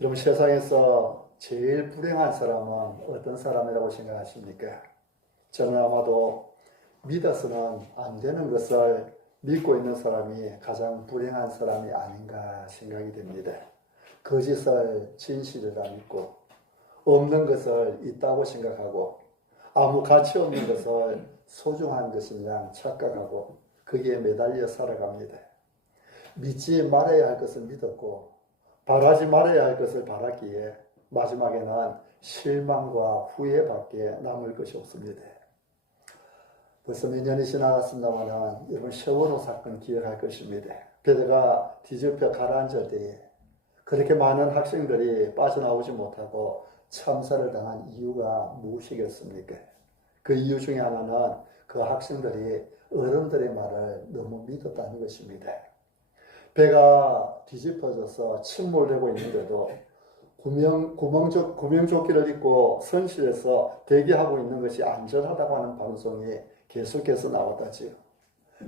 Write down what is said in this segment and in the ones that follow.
여러분 세상에서 제일 불행한 사람은 어떤 사람이라고 생각하십니까? 저는 아마도 믿어서는 안 되는 것을 믿고 있는 사람이 가장 불행한 사람이 아닌가 생각이 됩니다. 거짓을 진실이라 믿고 없는 것을 있다고 생각하고 아무 가치 없는 것을 소중한 것이냐 착각하고 거기에 매달려 살아갑니다. 믿지 말아야 할 것을 믿었고 바라지 말아야 할 것을 바랐기에 마지막에는 실망과 후회밖에 남을 것이 없습니다. 벌써 몇 년이 지나갔습니다만 여러분 세월호 사건 기억할 것입니다. 배가 뒤집혀 가라앉을 때에 그렇게 많은 학생들이 빠져나오지 못하고 참사를 당한 이유가 무엇이겠습니까? 그 이유 중에 하나는 그 학생들이 어른들의 말을 너무 믿었다는 것입니다. 배가 뒤집어져서 침몰되고 있는데도 구명조끼를 입고 선실에서 대기하고 있는 것이 안전하다고 하는 방송이 계속해서 나왔다지요.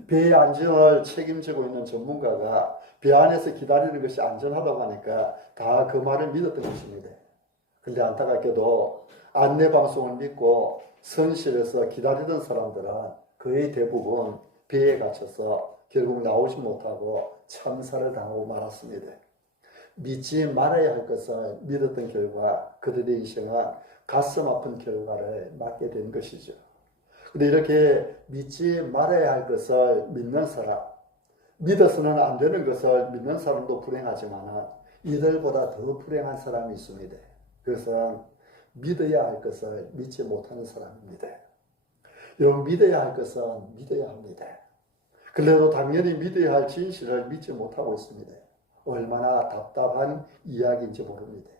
배의 안전을 책임지고 있는 전문가가 배 안에서 기다리는 것이 안전하다고 하니까 다 그 말을 믿었던 것입니다. 그런데 안타깝게도 안내방송을 믿고 선실에서 기다리던 사람들은 거의 대부분 배에 갇혀서 결국 나오지 못하고 참사를 당하고 말았습니다. 믿지 말아야 할 것을 믿었던 결과 그들의 인생은 가슴 아픈 결과를 맞게 된 것이죠. 그런데 이렇게 믿지 말아야 할 것을 믿는 사람, 믿어서는 안 되는 것을 믿는 사람도 불행하지만 이들보다 더 불행한 사람이 있습니다. 그것은 믿어야 할 것을 믿지 못하는 사람입니다. 여러분 믿어야 할 것은 믿어야 합니다. 그래도 당연히 믿어야 할 진실을 믿지 못하고 있습니다. 얼마나 답답한 이야기인지 모릅니다.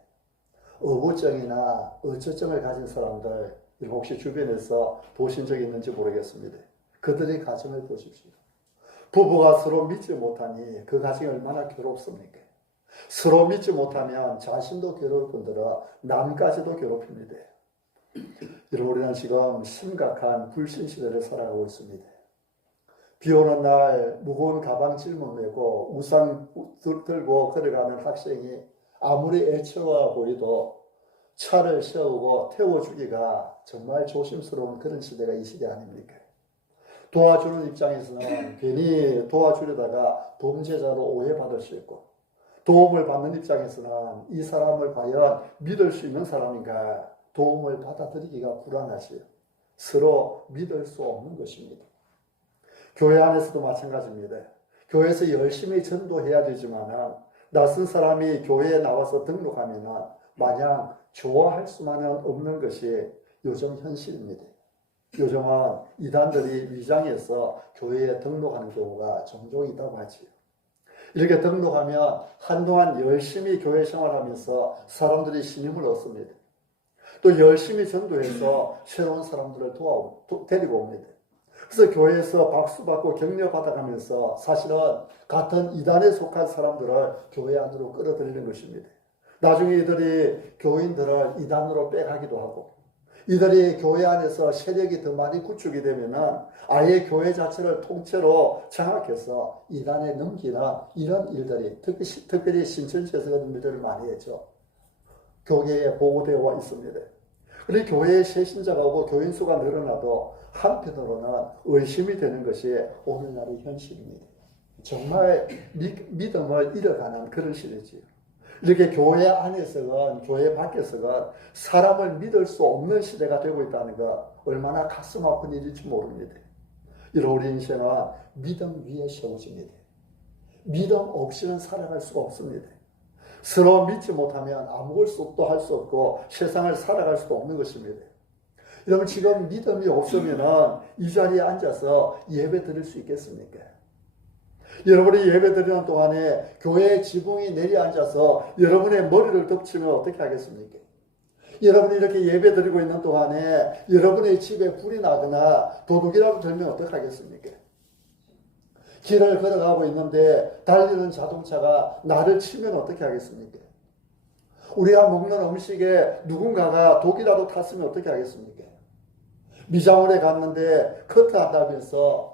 어부증이나 어처증을 가진 사람들 혹시 주변에서 보신 적이 있는지 모르겠습니다. 그들의 가정을 보십시오. 부부가 서로 믿지 못하니 그 가정이 얼마나 괴롭습니까? 서로 믿지 못하면 자신도 괴로울 뿐더러 남까지도 괴롭힙니다. 여러분 우리는 지금 심각한 불신 시대를 살아가고 있습니다. 비 오는 날 무거운 가방 짊어매고 우산 들고 걸어가는 학생이 아무리 애처와 보이도 차를 세우고 태워주기가 정말 조심스러운 그런 시대가 이 시대 아닙니까? 도와주는 입장에서는 괜히 도와주려다가 범죄자로 오해받을 수 있고 도움을 받는 입장에서는 이 사람을 과연 믿을 수 있는 사람인가 도움을 받아들이기가 불안하지요. 서로 믿을 수 없는 것입니다. 교회 안에서도 마찬가지입니다. 교회에서 열심히 전도해야 되지만 낯선 사람이 교회에 나와서 등록하면 마냥 좋아할 수만은 없는 것이 요즘 현실입니다. 요즘은 이단들이 위장해서 교회에 등록하는 경우가 종종 있다고 하지요. 이렇게 등록하면 한동안 열심히 교회 생활하면서 사람들이 신임을 얻습니다. 또 열심히 전도해서 새로운 사람들을 데리고 옵니다. 그래서 교회에서 박수받고 격려받아가면서 사실은 같은 이단에 속한 사람들을 교회 안으로 끌어들이는 것입니다. 나중에 이들이 교인들을 이단으로 빼가기도 하고 이들이 교회 안에서 세력이 더 많이 구축이 되면 아예 교회 자체를 통째로 장악해서 이단에 넘기는 이런 일들이 특별히 신천지에서 그런 일들을 많이 했죠. 교계에 보고되어 있습니다. 그런데 교회에 새 신자가 오고 교인 수가 늘어나도 한편으로는 의심이 되는 것이 오늘날의 현실입니다. 정말 믿음을 잃어가는 그런 시대지요. 이렇게 교회 안에서건 교회 밖에서건 사람을 믿을 수 없는 시대가 되고 있다는 것 얼마나 가슴 아픈 일일지 모릅니다. 이런 우리 인생은 믿음 위에 세워집니다. 믿음 없이는 살아갈 수가 없습니다. 서로 믿지 못하면 아무것도 할 수 없고 세상을 살아갈 수도 없는 것입니다. 여러분 지금 믿음이 없으면 이 자리에 앉아서 예배 드릴 수 있겠습니까? 여러분이 예배 드리는 동안에 교회의 지붕이 내려앉아서 여러분의 머리를 덮치면 어떻게 하겠습니까? 여러분이 이렇게 예배 드리고 있는 동안에 여러분의 집에 불이 나거나 도둑이라도 들면 어떻게 하겠습니까? 길을 걸어가고 있는데 달리는 자동차가 나를 치면 어떻게 하겠습니까? 우리가 먹는 음식에 누군가가 독이라도 탔으면 어떻게 하겠습니까? 미장원에 갔는데 커트한다면서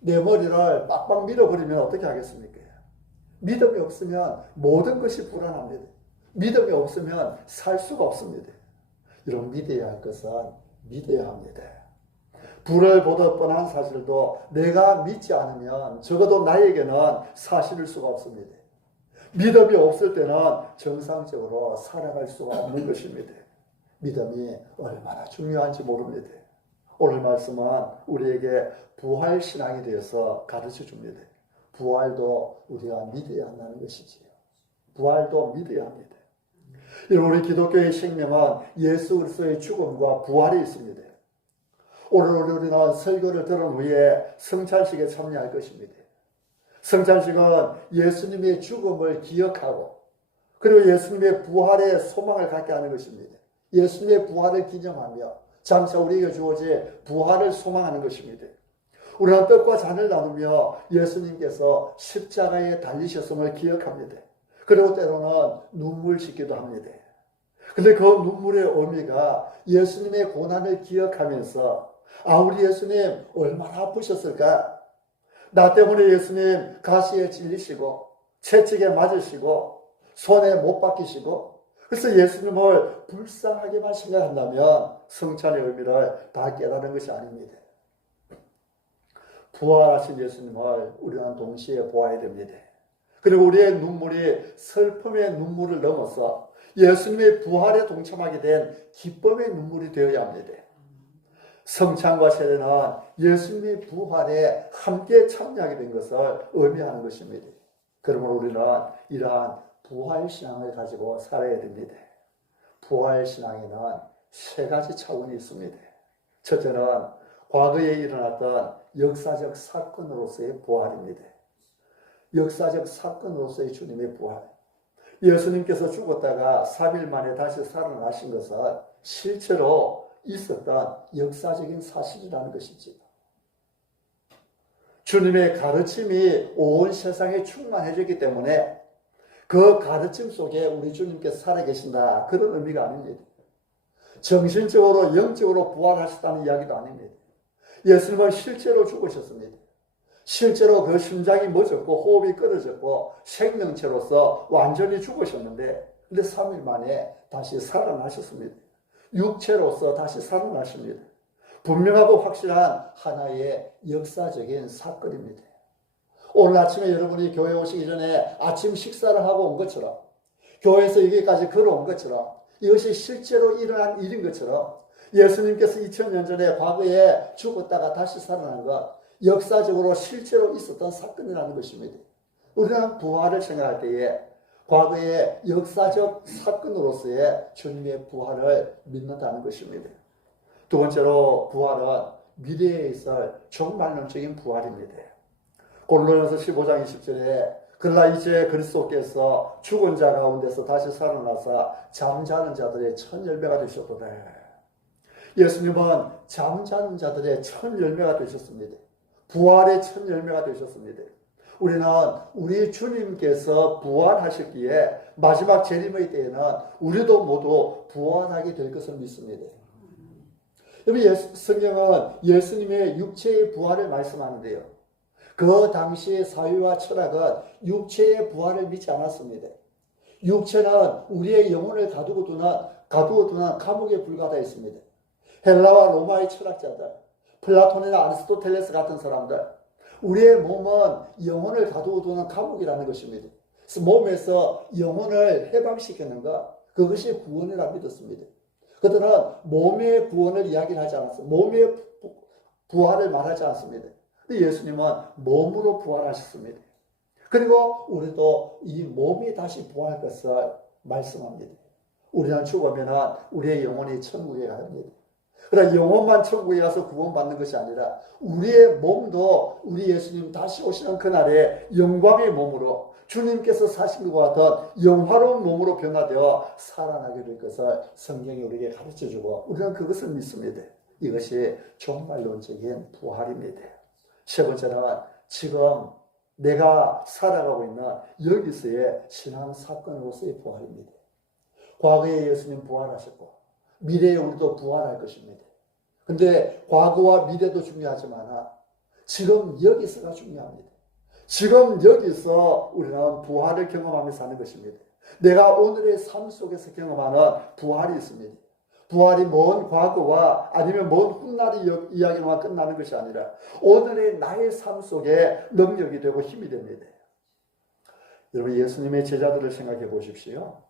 내 머리를 빡빡 밀어버리면 어떻게 하겠습니까? 믿음이 없으면 모든 것이 불안합니다. 믿음이 없으면 살 수가 없습니다. 이런 믿어야 할 것은 믿어야 합니다. 불을 보듯 뻔한 사실도 내가 믿지 않으면 적어도 나에게는 사실일 수가 없습니다. 믿음이 없을 때는 정상적으로 살아갈 수가 없는 것입니다. 믿음이 얼마나 중요한지 모릅니다. 오늘 말씀은 우리에게 부활신앙에 대해서 가르쳐 줍니다. 부활도 우리가 믿어야 한다는 것이지요. 부활도 믿어야 합니다. 우리 기독교의 생명은 예수 그리스도의 죽음과 부활이 있습니다. 오늘 우리는 설교를 들은 후에 성찬식에 참여할 것입니다. 성찬식은 예수님의 죽음을 기억하고 그리고 예수님의 부활의 소망을 갖게 하는 것입니다. 예수님의 부활을 기념하며 장차 우리에게 주어진 부활을 소망하는 것입니다. 우리는 떡과 잔을 나누며 예수님께서 십자가에 달리셨음을 기억합니다. 그리고 때로는 눈물 짓기도 합니다. 근데 그 눈물의 의미가 예수님의 고난을 기억하면서 우리 예수님 얼마나 아프셨을까? 나 때문에 예수님 가시에 찔리시고 채찍에 맞으시고 손에 못 박히시고 그래서 예수님을 불쌍하게만 생각한다면 성찬의 의미를 다 깨달은 것이 아닙니다. 부활하신 예수님을 우리는 동시에 보아야 됩니다. 그리고 우리의 눈물이 슬픔의 눈물을 넘어서 예수님의 부활에 동참하게 된 기쁨의 눈물이 되어야 합니다. 성찬과 세례는 예수님의 부활에 함께 참여하게 된 것을 의미하는 것입니다. 그러므로 우리는 이러한 부활신앙을 가지고 살아야 됩니다. 부활신앙에는 세 가지 차원이 있습니다. 첫째는 과거에 일어났던 역사적 사건으로서의 부활입니다. 역사적 사건으로서의 주님의 부활. 예수님께서 죽었다가 3일 만에 다시 살아나신 것은 실제로 있었던 역사적인 사실이라는 것이지. 주님의 가르침이 온 세상에 충만해졌기 때문에 그 가르침 속에 우리 주님께서 살아계신다. 그런 의미가 아닙니다. 정신적으로 영적으로 부활하셨다는 이야기도 아닙니다. 예수님은 실제로 죽으셨습니다. 실제로 그 심장이 멎었고 호흡이 끊어졌고 생명체로서 완전히 죽으셨는데 근데 3일 만에 다시 살아나셨습니다. 육체로서 다시 살아나십니다. 분명하고 확실한 하나의 역사적인 사건입니다. 오늘 아침에 여러분이 교회 오시기 전에 아침 식사를 하고 온 것처럼 교회에서 여기까지 걸어온 것처럼 이것이 실제로 일어난 일인 것처럼 예수님께서 2000년 전에 과거에 죽었다가 다시 살아난 것 역사적으로 실제로 있었던 사건이라는 것입니다. 우리는 부활을 생각할 때에 과거의 역사적 사건으로서의 주님의 부활을 믿는다는 것입니다. 두 번째로 부활은 미래에 있을 종말론적인 부활입니다. 고린도전서 15장 20절에 그러나 이제 그리스도께서 죽은 자 가운데서 다시 살아나사 잠자는 자들의 첫 열매가 되셨도다. 예수님은 잠자는 자들의 첫 열매가 되셨습니다. 부활의 첫 열매가 되셨습니다. 우리는 우리 주님께서 부활하셨기에 마지막 재림의 때에는 우리도 모두 부활하게 될 것을 믿습니다. 여러분, 성경은 예수님의 육체의 부활을 말씀하는데요. 그 당시의 사회와 철학은 육체의 부활을 믿지 않았습니다. 육체는 우리의 영혼을 가두고 두는 감옥에 불과하였습니다. 헬라와 로마의 철학자들, 플라톤이나 아리스토텔레스 같은 사람들, 우리의 몸은 영혼을 가두고 두는 감옥이라는 것입니다. 그래서 몸에서 영혼을 해방시키는 것, 그것이 구원이라 믿었습니다. 그들은 몸의 구원을 이야기를 하지 않았어요. 몸의 부활을 말하지 않습니다. 근데 예수님은 몸으로 부활하셨습니다. 그리고 우리도 이 몸이 다시 부활할 것을 말씀합니다. 우리는 죽으면 우리의 영혼이 천국에 갑니다. 그러나 영혼만 천국에 가서 구원받는 것이 아니라 우리의 몸도 우리 예수님 다시 오시는 그날에 영광의 몸으로 주님께서 사신 것과 같은 영화로운 몸으로 변화되어 살아나게 될 것을 성경이 우리에게 가르쳐주고 우리는 그것을 믿습니다. 이것이 종말론적인 부활입니다. 세 번째는 지금 내가 살아가고 있는 여기서의 신앙 사건으로서의 부활입니다. 과거에 예수님 부활하셨고 미래에 우리도 부활할 것입니다. 근데 과거와 미래도 중요하지만 지금 여기서가 중요합니다. 지금 여기서 우리는 부활을 경험하며 사는 것입니다. 내가 오늘의 삶 속에서 경험하는 부활이 있습니다. 부활이 먼 과거와 아니면 먼 훗날의 이야기만 끝나는 것이 아니라 오늘의 나의 삶 속에 능력이 되고 힘이 됩니다. 여러분, 예수님의 제자들을 생각해 보십시오.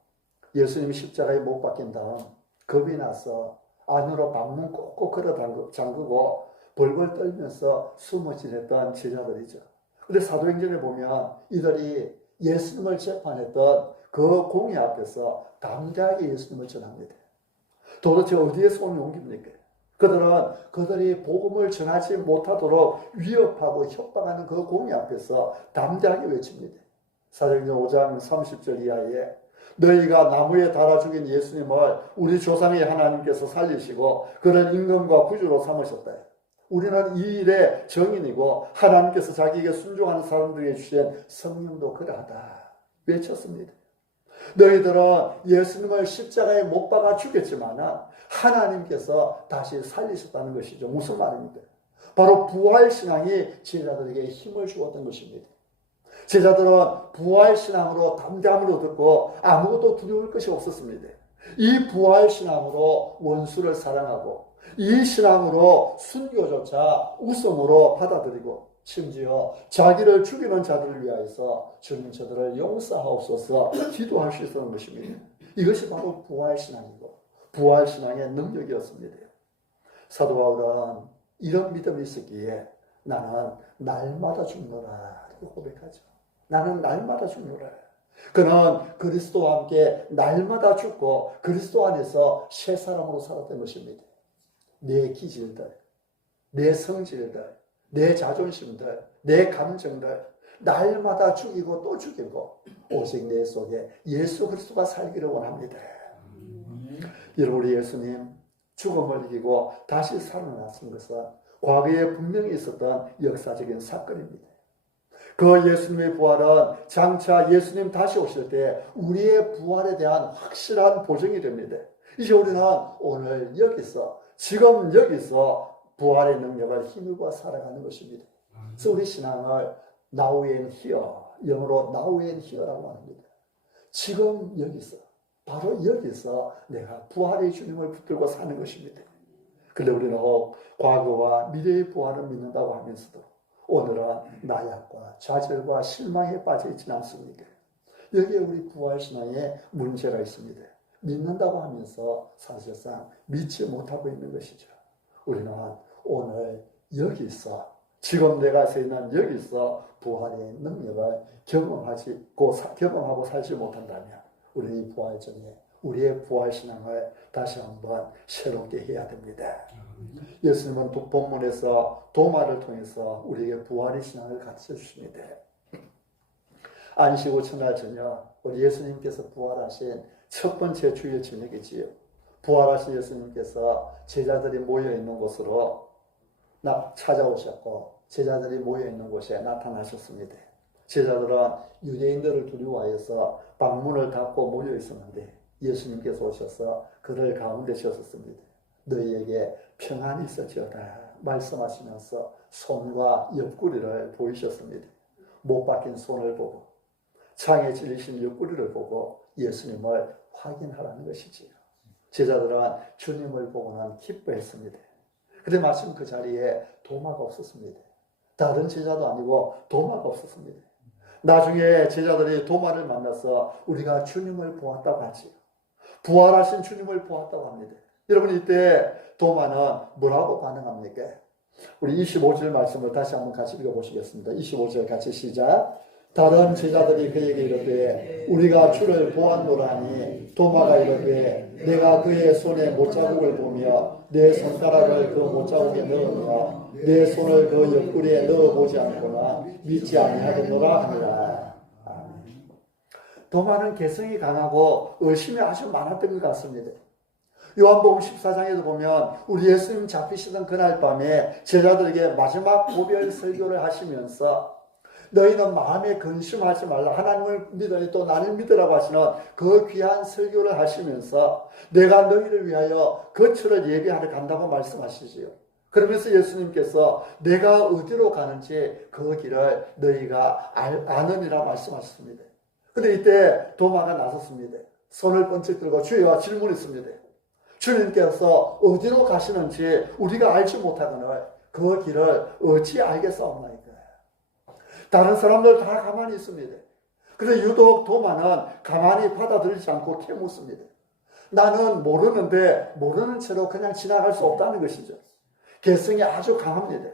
예수님이 십자가에 못 박힌 다음 겁이 나서 안으로 방문 꼭꼭 걸어 잠그고 벌벌 떨면서 숨어 지냈던 제자들이죠. 그런데 사도행전에 보면 이들이 예수님을 재판했던 그 공의 앞에서 담대하게 예수님을 전합니다. 도대체 어디에서 온 용기입니까? 그들이 복음을 전하지 못하도록 위협하고 협박하는 그 공의 앞에서 담대하게 외칩니다. 사도행전 5장 30절 이하에 너희가 나무에 달아 죽인 예수님을 우리 조상의 하나님께서 살리시고 그를 임금과 구주로 삼으셨다. 우리는 이 일의 정인이고 하나님께서 자기에게 순종하는 사람들에게 주신 성령도 그러하다 외쳤습니다. 너희들은 예수님을 십자가에 못 박아 죽였지만 하나님께서 다시 살리셨다는 것이죠. 무슨 말입니까? 바로 부활신앙이 제자들에게 힘을 주었던 것입니다. 제자들은 부활신앙으로 담대함을 얻었고 아무것도 두려울 것이 없었습니다. 이 부활신앙으로 원수를 사랑하고 이 신앙으로 순교조차 웃음으로 받아들이고 심지어 자기를 죽이는 자들을 위하여서 주님 저들을 용서하옵소서 기도할 수 있었던 것입니다. 이것이 바로 부활신앙이고 부활신앙의 능력이었습니다. 사도 바울은 이런 믿음이 있었기에 나는 날마다 죽노라 고백하죠. 나는 날마다 죽노라. 그는 그리스도와 함께 날마다 죽고 그리스도 안에서 새 사람으로 살았던 것입니다. 내 기질들, 내 성질들, 내 자존심들, 내 감정들 날마다 죽이고 또 죽이고 오직 내 속에 예수 그리스도가 살기를 원합니다. 여러분, 우리 예수님 죽음을 이기고 다시 살아나신 것은 과거에 분명히 있었던 역사적인 사건입니다. 그 예수님의 부활은 장차 예수님 다시 오실 때 우리의 부활에 대한 확실한 보증이 됩니다. 이제 우리는 오늘 여기서 지금 여기서 부활의 능력을 힘입어 살아가는 것입니다. 그래서 우리 신앙을 Now and here, 영어로 Now and here라고 합니다. 지금 여기서, 바로 여기서 내가 부활의 주님을 붙들고 사는 것입니다. 그런데 우리는 과거와 미래의 부활을 믿는다고 하면서도 오늘은 나약과 좌절과 실망에 빠져 있지는 않습니까? 여기에 우리 부활신앙에 문제가 있습니다. 믿는다고 하면서 사실상 믿지 못하고 있는 것이죠. 우리는 오늘 여기서 지금 내가 서 있는 여기서 부활의 능력을 경험하고 살지 못한다면 우리 부활전에 우리의 부활신앙을 다시 한번 새롭게 해야 됩니다. 예수님은 본문에서 도마를 통해서 우리에게 부활의 신앙을 가르쳐 주십니다. 안식 후 첫날 저녁 우리 예수님께서 부활하신 첫 번째 주일 저녁이지요. 부활하신 예수님께서 제자들이 모여있는 곳으로 찾아오셨고 제자들이 모여있는 곳에 나타나셨습니다. 제자들은 유대인들을 두려워해서 방문을 닫고 모여있었는데 예수님께서 오셔서 그들 가운데 서셨습니다. 너희에게 평안이 있을지어다 말씀하시면서 손과 옆구리를 보이셨습니다. 못 박힌 손을 보고 창에 찔리신 옆구리를 보고 예수님을 확인하라는 것이지요. 제자들은 주님을 보고는 기뻐했습니다. 그런데 마침 그 자리에 도마가 없었습니다. 다른 제자도 아니고 도마가 없었습니다. 나중에 제자들이 도마를 만나서 우리가 주님을 보았다고 하지요. 부활하신 주님을 보았다고 합니다. 여러분, 이때 도마는 뭐라고 반응합니까? 우리 25절 말씀을 다시 한번 같이 읽어보시겠습니다. 25절 같이 시작. 다른 제자들이 그에게 이르되 우리가 주를 보았노라니 도마가 이르되 내가 그의 손에 못자국을 보며 내 손가락을 그 못자국에 넣으며 내 손을 그 옆구리에 넣어보지 않거나 믿지 아니하겠노라 하니라. 도마는 개성이 강하고 의심이 아주 많았던 것 같습니다. 요한복음 14장에도 보면 우리 예수님 잡히시던 그날 밤에 제자들에게 마지막 고별 설교를 하시면서 너희는 마음에 근심하지 말라. 하나님을 믿으니 또 나를 믿으라고 하시는 그 귀한 설교를 하시면서 내가 너희를 위하여 거처를 예비하러 간다고 말씀하시지요. 그러면서 예수님께서 내가 어디로 가는지 그 길을 너희가 아느니라 말씀하셨습니다. 근데 이때 도마가 나섰습니다. 손을 번쩍 들고 주여 질문했습니다. 주님께서 어디로 가시는지 우리가 알지 못하거늘 그 길을 어찌 알겠사옵나이까. 다른 사람들 다 가만히 있습니다. 그런데 유독 도마는 가만히 받아들이지 않고 캐묻습니다. 나는 모르는데 모르는 채로 그냥 지나갈 수 없다는 것이죠. 개성이 아주 강합니다.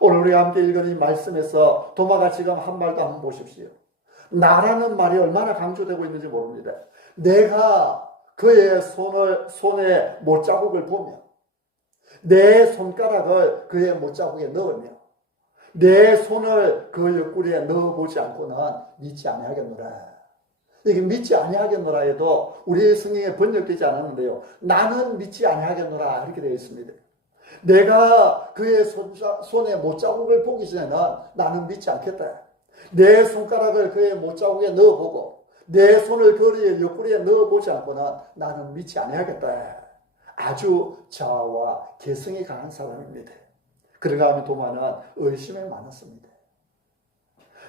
오늘 우리가 함께 읽은 이 말씀에서 도마가 지금 한 말도 한번 보십시오. 나라는 말이 얼마나 강조되고 있는지 모릅니다. 내가 그의 손에 못자국을 보며 내 손가락을 그의 못자국에 넣으며 내 손을 그 옆구리에 넣어보지 않고는 믿지 아니하겠노라. 이게 믿지 아니하겠노라 해도 우리 성경에 번역되지 않았는데요. 나는 믿지 아니하겠노라 이렇게 되어 있습니다. 내가 그의 손에 못자국을 보기 전에는 나는 믿지 않겠다. 내 손가락을 그의 못자국에 넣어보고 내 손을 그의 옆구리에 넣어보지 않고는 나는 믿지 아니하겠다. 아주 자아와 개성이 강한 사람입니다. 그런가 하면 도마는 의심에 많았습니다.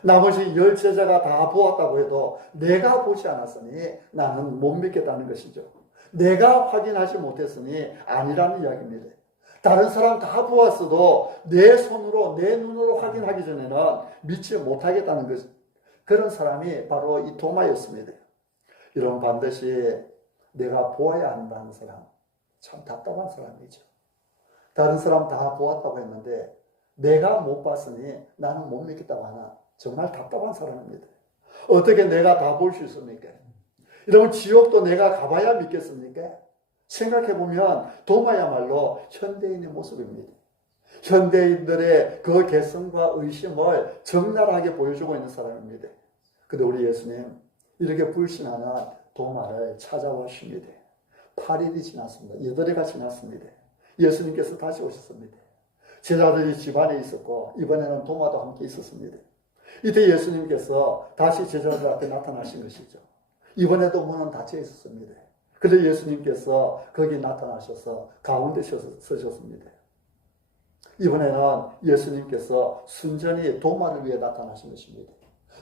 나머지 10 제자가 다 보았다고 해도 내가 보지 않았으니 나는 못 믿겠다는 것이죠. 내가 확인하지 못했으니 아니라는 이야기입니다. 다른 사람 다 보았어도 내 손으로 내 눈으로 확인하기 전에는 믿지 못하겠다는 것. 그런 사람이 바로 이 도마였습니다. 이런 반드시 내가 보아야 한다는 사람, 참 답답한 사람이죠. 다른 사람 다 보았다고 했는데 내가 못 봤으니 나는 못 믿겠다고 하나 정말 답답한 사람입니다. 어떻게 내가 다 볼 수 있습니까? 이러면 지옥도 내가 가봐야 믿겠습니까? 생각해보면 도마야말로 현대인의 모습입니다. 현대인들의 그 개성과 의심을 적나라하게 보여주고 있는 사람입니다. 근데 우리 예수님 이렇게 불신하는 도마를 찾아오십니다. 8일이 지났습니다. 8해가 지났습니다. 예수님께서 다시 오셨습니다. 제자들이 집안에 있었고 이번에는 도마도 함께 있었습니다. 이때 예수님께서 다시 제자들 앞에 나타나신 것이죠. 이번에도 문은 닫혀 있었습니다. 그런데 예수님께서 거기 나타나셔서 가운데 서셨습니다. 이번에는 예수님께서 순전히 도마를 위해 나타나신 것입니다.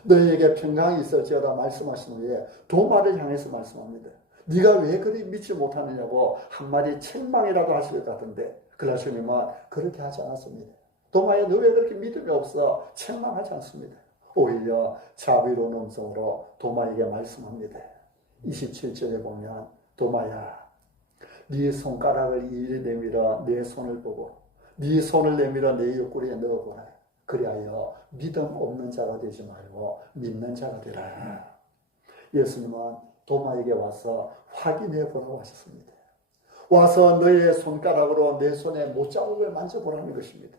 너희에게 평강이 있을지어다 말씀하신 후에 도마를 향해서 말씀합니다. 네가 왜 그리 믿지 못하느냐고 한마디 책망이라도 하실 것 같은데 그러나 주님은 그렇게 하지 않았습니다. 도마야 너 왜 그렇게 믿음이 없어? 책망하지 않습니다. 오히려 자비로운 음성으로 도마에게 말씀합니다. 27절에 보면 도마야 네 손가락을 이리 내밀어 내 손을 보고 네 손을 내밀어 내 옆구리에 넣어보라. 그리하여 믿음 없는 자가 되지 말고 믿는 자가 되라. 예수님은 도마에게 와서 확인해 보라고 하셨습니다. 와서 너의 손가락으로 내 손에 못자국을 만져보라는 것입니다.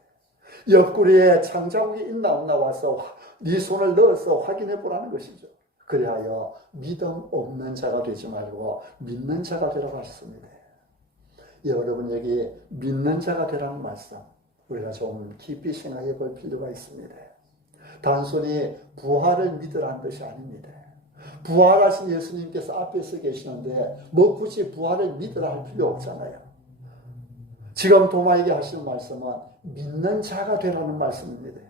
옆구리에 창자국이 있나 없나 와서 네 손을 넣어서 확인해 보라는 것이죠. 그리하여 믿음 없는 자가 되지 말고 믿는 자가 되라고 하셨습니다. 여러분 여기 믿는 자가 되라는 말씀 우리가 좀 깊이 생각해 볼 필요가 있습니다. 단순히 부활을 믿으라는 것이 아닙니다. 부활하신 예수님께서 앞에 서 계시는데 뭐 굳이 부활을 믿으라 할 필요 없잖아요. 지금 도마에게 하시는 말씀은 믿는 자가 되라는 말씀입니다.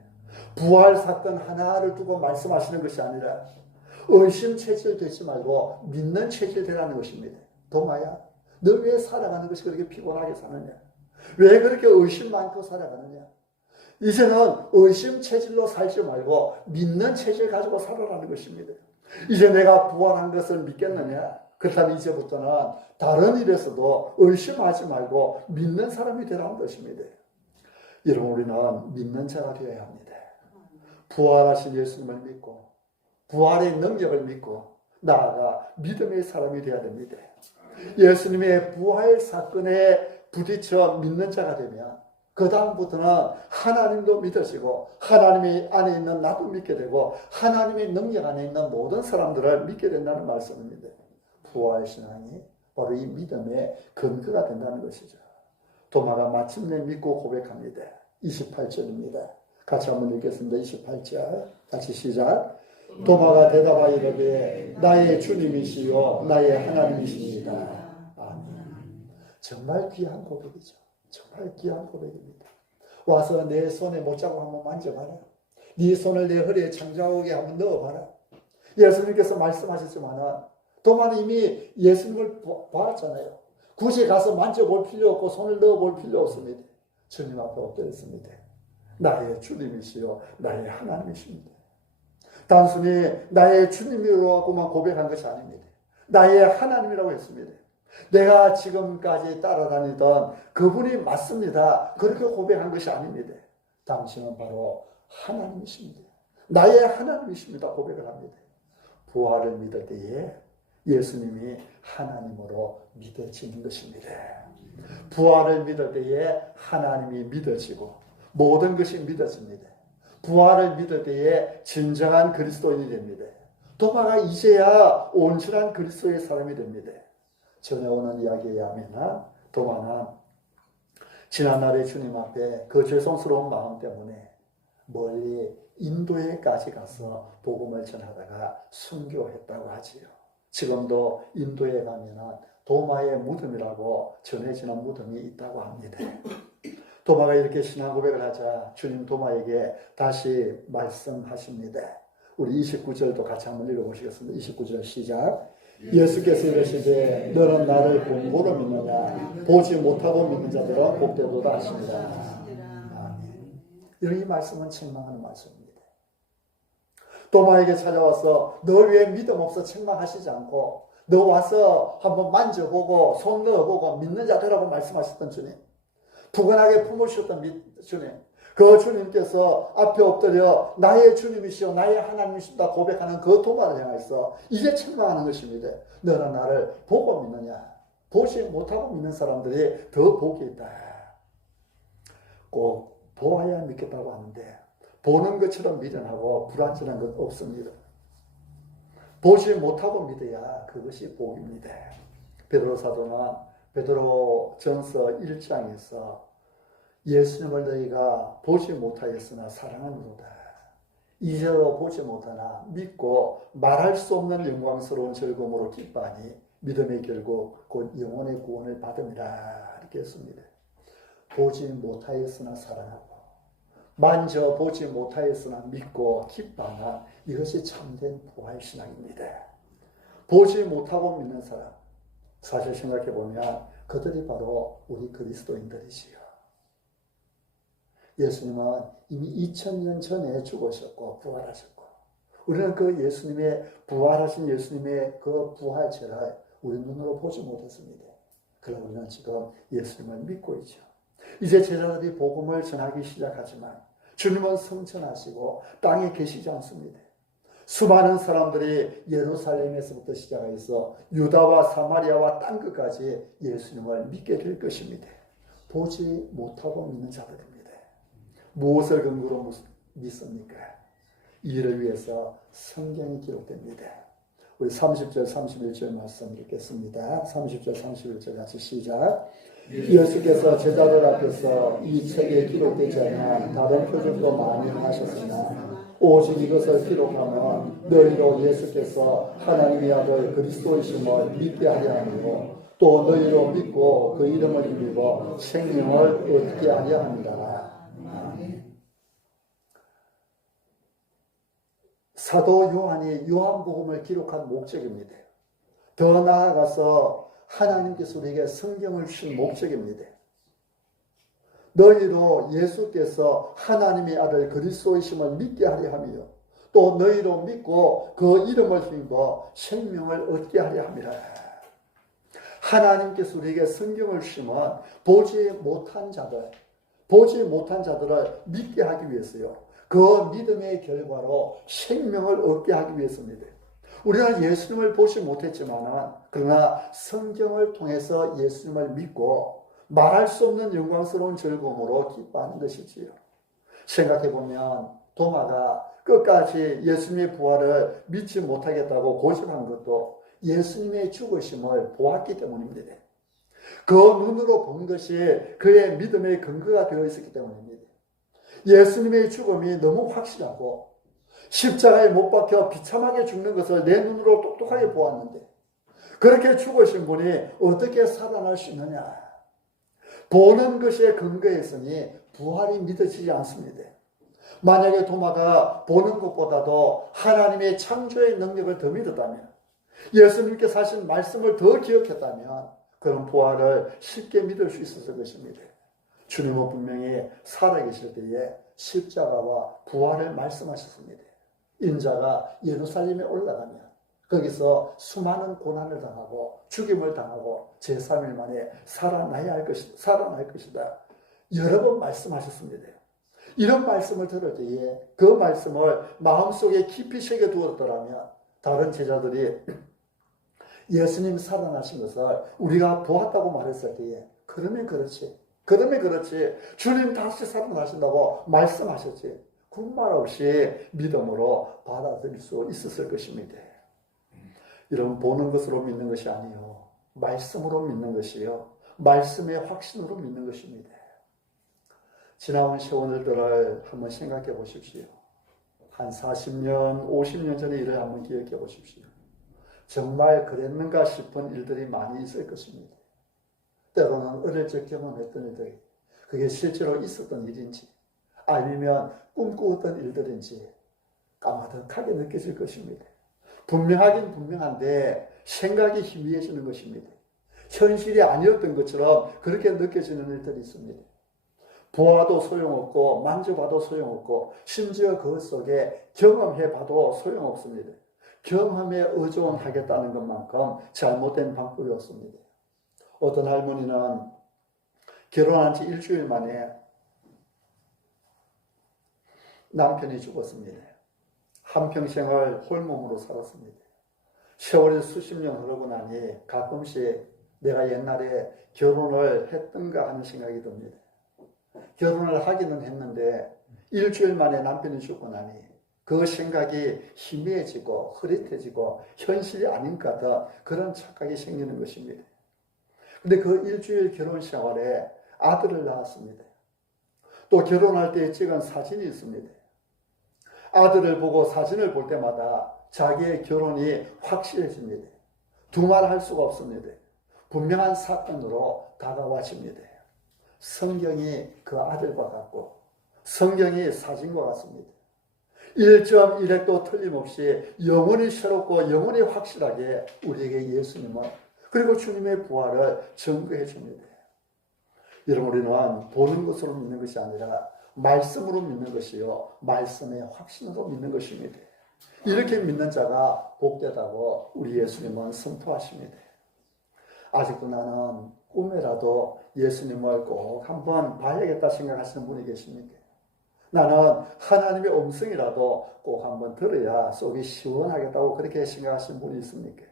부활 사건 하나를 두고 말씀하시는 것이 아니라 의심 체질 되지 말고 믿는 체질 되라는 것입니다. 도마야, 너 왜 살아가는 것이 그렇게 피곤하게 사느냐? 왜 그렇게 의심 많고 살아가느냐? 이제는 의심 체질로 살지 말고 믿는 체질 가지고 살아라는 것입니다. 이제 내가 부활한 것을 믿겠느냐? 그렇다면 이제부터는 다른 일에서도 의심하지 말고 믿는 사람이 되라는 것입니다. 여러분 우리는 믿는 자가 되어야 합니다. 부활하신 예수님을 믿고 부활의 능력을 믿고 나아가 믿음의 사람이 되어야 됩니다. 예수님의 부활 사건에 부딪혀 믿는 자가 되면 그 다음부터는 하나님도 믿어지고 하나님의 안에 있는 나도 믿게 되고 하나님의 능력 안에 있는 모든 사람들을 믿게 된다는 말씀입니다. 부활신앙이 바로 이 믿음의 근거가 된다는 것이죠. 도마가 마침내 믿고 고백합니다. 28절입니다. 같이 한번 읽겠습니다. 28절 같이 시작. 도마가 대답하여 이르되 나의 주님이시요 나의 하나님이십니다. 아멘. 정말 귀한 고백이죠. 정말 귀한 고백입니다. 와서 내 손에 못자국 한번 만져봐라. 네 손을 내 허리에 창자국에 한번 넣어봐라. 예수님께서 말씀하셨지만은 도마는 이미 예수님을 보았잖아요. 굳이 가서 만져볼 필요 없고 손을 넣어볼 필요 없습니다. 주님 앞에 엎드렸습니다. 나의 주님이시요 나의 하나님이십니다. 단순히 나의 주님이라고만 고백한 것이 아닙니다. 나의 하나님이라고 했습니다. 내가 지금까지 따라다니던 그분이 맞습니다. 그렇게 고백한 것이 아닙니다. 당신은 바로 하나님이십니다. 나의 하나님이십니다. 고백을 합니다. 부활을 믿을 때에 예수님이 하나님으로 믿어지는 것입니다. 부활을 믿을 때에 하나님이 믿어지고 모든 것이 믿어집니다. 부활을 믿을 때에 진정한 그리스도인이 됩니다. 도마가 이제야 온전한 그리스도의 사람이 됩니다. 전에 오는 이야기에 의하면 도마는 지난날에 주님 앞에 그 죄송스러운 마음 때문에 멀리 인도에까지 가서 복음을 전하다가 순교했다고 하지요. 지금도 인도에 가면 도마의 무덤이라고 전해지는 무덤이 있다고 합니다. 도마가 이렇게 신앙 고백을 하자 주님 도마에게 다시 말씀하십니다. 우리 29절도 같이 한번 읽어보시겠습니다. 29절 시작. 예수께서 이르시되 너는 나를 본고로 믿느냐 보지 못하고 믿는 자들은 복되도다 하십니다. 아멘. 이 말씀은 책망하는 말씀입니다. 도마에게 찾아와서 너 왜 믿음 없어 책망하시지 않고 너 와서 한번 만져보고 손 넣어보고 믿는 자들하고 말씀하셨던 주님, 부근하게 품으셨던 주님, 그 주님께서 앞에 엎드려 나의 주님이시여 나의 하나님이시다 고백하는 그 도마를 향해서 이제 책망하는 것입니다. 너는 나를 보고 믿느냐? 보지 못하고 믿는 사람들이 더 복이 있다. 꼭 보아야 믿겠다고 하는데 보는 것처럼 미련하고 불완전한 것 없습니다. 보지 못하고 믿어야 그것이 복입니다. 베드로 사도는 베드로 전서 1장에서 예수님을 너희가 보지 못하였으나 사랑하는도다. 이제로 보지 못하나 믿고 말할 수 없는 영광스러운 즐거움으로 기뻐하니 믿음의 결국 곧 영혼의 구원을 받음이라 이렇게 했습니다. 보지 못하였으나 사랑하고 만져보지 못하였으나 믿고 기뻐하나 이것이 참된 부활신앙입니다. 보지 못하고 믿는 사람, 사실 생각해보면 그들이 바로 우리 그리스도인들이지요. 예수님은 이미 2000년 전에 죽으셨고 부활하셨고 우리는 그 예수님의 부활하신 예수님의 그 부활체를 우리 눈으로 보지 못했습니다. 그러나 우리는 지금 예수님을 믿고 있죠. 이제 제자들이 복음을 전하기 시작하지만 주님은 성천하시고 땅에 계시지 않습니다. 수많은 사람들이 예루살렘에서부터 시작해서 유다와 사마리아와 땅끝까지 예수님을 믿게 될 것입니다. 보지 못하고 믿는 자들입니다. 무엇을 근거로 믿습니까? 이를 위해서 성경이 기록됩니다. 우리 30절 31절 말씀 읽겠습니다. 30절 31절 같이 시작. 예수께서 제자들 앞에서 이 책에 기록되지 않은 다른 표적도 많이 하셨으나 오직 이것을 기록하면 너희로 예수께서 하나님의 아들 그리스도이심을 믿게 하려 하며 또 너희로 믿고 그 이름을 힘입어 생명을 얻게 하려 합니다. 사도 요한이 요한복음을 기록한 목적입니다. 더 나아가서 하나님께서 우리에게 성경을 주신 목적입니다. 너희로 예수께서 하나님의 아들 그리스도이심을 믿게 하려 하며 또 너희로 믿고 그 이름을 힘입어 생명을 얻게 하려 함이라. 하나님께서 우리에게 성경을 주시면 보지 못한 자들을 믿게 하기 위해서요. 그 믿음의 결과로 생명을 얻게 하기 위해서입니다. 우리는 예수님을 보지 못했지만 그러나 성경을 통해서 예수님을 믿고 말할 수 없는 영광스러운 즐거움으로 기뻐하는 것이지요. 생각해보면 도마가 끝까지 예수님의 부활을 믿지 못하겠다고 고집한 것도 예수님의 죽으심을 보았기 때문입니다. 그 눈으로 본 것이 그의 믿음의 근거가 되어 있었기 때문입니다. 예수님의 죽음이 너무 확실하고 십자가에 못 박혀 비참하게 죽는 것을 내 눈으로 똑똑하게 보았는데 그렇게 죽으신 분이 어떻게 살아날 수 있느냐? 보는 것에 근거했으니 부활이 믿어지지 않습니다. 만약에 도마가 보는 것보다도 하나님의 창조의 능력을 더 믿었다면, 예수님께서 하신 말씀을 더 기억했다면 그런 부활을 쉽게 믿을 수 있었을 것입니다. 주님은 분명히 살아계실 때에 십자가와 부활을 말씀하셨습니다. 인자가 예루살렘에 올라가면 거기서 수많은 고난을 당하고 죽임을 당하고 제3일 만에 살아날 것이다. 여러 번 말씀하셨습니다. 이런 말씀을 들을 때에 그 말씀을 마음속에 깊이 새겨 두었더라면 다른 제자들이 예수님 살아나신 것을 우리가 보았다고 말했을 때에 그러면 그렇지. 주님 다시 살아나신다고 말씀하셨지. 그런 말 없이 믿음으로 받아들일 수 있었을 것입니다. 이런 보는 것으로 믿는 것이 아니요, 말씀으로 믿는 것이요, 말씀의 확신으로 믿는 것입니다. 지나온 세월들을 한번 생각해 보십시오. 한 40년, 50년 전의 일을 한번 기억해 보십시오. 정말 그랬는가 싶은 일들이 많이 있을 것입니다. 때로는 어릴 적 경험했던 일들이 그게 실제로 있었던 일인지 아니면 꿈꾸었던 일들인지 까마득하게 느껴질 것입니다. 분명하긴 분명한데 생각이 희미해지는 것입니다. 현실이 아니었던 것처럼 그렇게 느껴지는 일들이 있습니다. 보아도 소용없고 만져봐도 소용없고 심지어 그 속에 경험해봐도 소용없습니다. 경험에 의존하겠다는 것만큼 잘못된 방법이 없습니다. 어떤 할머니는 결혼한 지 일주일 만에 남편이 죽었습니다. 한평생을 홀몸으로 살았습니다. 세월이 수십 년 흐르고 나니 가끔씩 내가 옛날에 결혼을 했던가 하는 생각이 듭니다. 결혼을 하기는 했는데 일주일 만에 남편이 죽고 나니 그 생각이 희미해지고 흐릿해지고 현실이 아닌가 더 그런 착각이 생기는 것입니다. 근데 그 일주일 결혼 생활에 아들을 낳았습니다. 또 결혼할 때 찍은 사진이 있습니다. 아들을 보고 사진을 볼 때마다 자기의 결혼이 확실해집니다. 두말할 수가 없습니다. 분명한 사건으로 다가와집니다. 성경이 그 아들과 같고 성경이 사진과 같습니다. 1.1획도 틀림없이 영원히 새롭고 영원히 확실하게 우리에게 예수님은 그리고 주님의 부활을 증거해 줍니다. 여러분, 우리는 보는 것으로 믿는 것이 아니라 말씀으로 믿는 것이요, 말씀의 확신으로 믿는 것입니다. 이렇게 믿는 자가 복되다고 우리 예수님은 선포하십니다. 아직도 나는 꿈에라도 예수님을 꼭 한번 봐야겠다 생각하시는 분이 계십니까? 나는 하나님의 음성이라도 꼭 한번 들어야 속이 시원하겠다고 그렇게 생각하시는 분이 있습니까?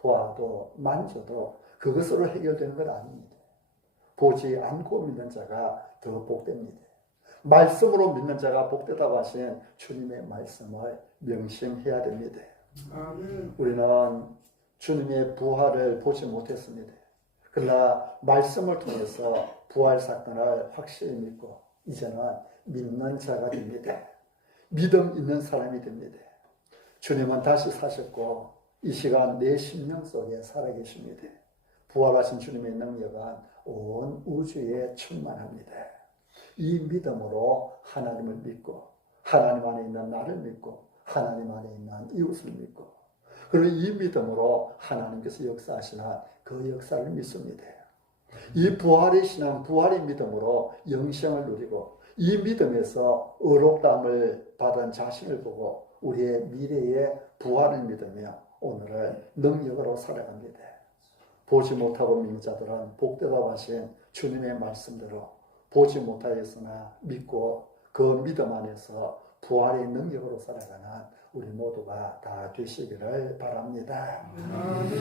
보아도 만져도 그것으로 해결되는 건 아닙니다. 보지 않고 믿는 자가 더 복됩니다. 말씀으로 믿는 자가 복되다고 하신 주님의 말씀을 명심해야 됩니다. 우리는 주님의 부활을 보지 못했습니다. 그러나 말씀을 통해서 부활 사건을 확실히 믿고 이제는 믿는 자가 됩니다. 믿음 있는 사람이 됩니다. 주님은 다시 사셨고 이 시간 내 심령 속에 살아계십니다. 부활하신 주님의 능력은 온 우주에 충만합니다. 이 믿음으로 하나님을 믿고 하나님 안에 있는 나를 믿고 하나님 안에 있는 이웃을 믿고 그리고 이 믿음으로 하나님께서 역사하시는 그 역사를 믿습니다. 이 부활의 신앙, 부활의 믿음으로 영생을 누리고 이 믿음에서 의롭다함을 받은 자신을 보고 우리의 미래의 부활을 믿으며 오늘을 능력으로 살아갑니다. 보지 못하고 믿는 자들은 복되다고 하신 주님의 말씀대로 보지 못하였으나 믿고 그 믿음 안에서 부활의 능력으로 살아가는 우리 모두가 다 되시기를 바랍니다.